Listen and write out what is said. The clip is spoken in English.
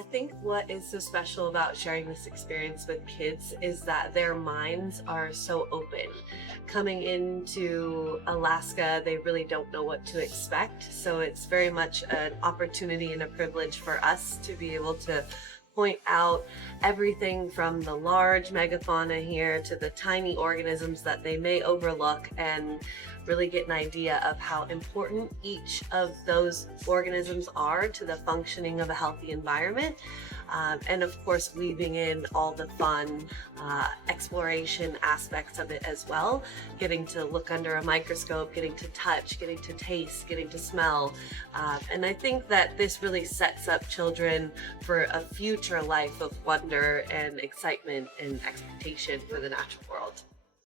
I think what is so special about sharing this experience with kids is that their minds are so open. Coming into Alaska, they really don't know what to expect. So it's very much an opportunity and a privilege for us to be able to point out everything from the large megafauna here to the tiny organisms that they may overlook, and really get an idea of how important each of those organisms are to the functioning of a healthy environment. And of course, weaving in all the fun exploration aspects of it as well, getting to look under a microscope, getting to touch, getting to taste, getting to smell. And I think that this really sets up children for a future life of wonder and excitement and expectation for the natural world.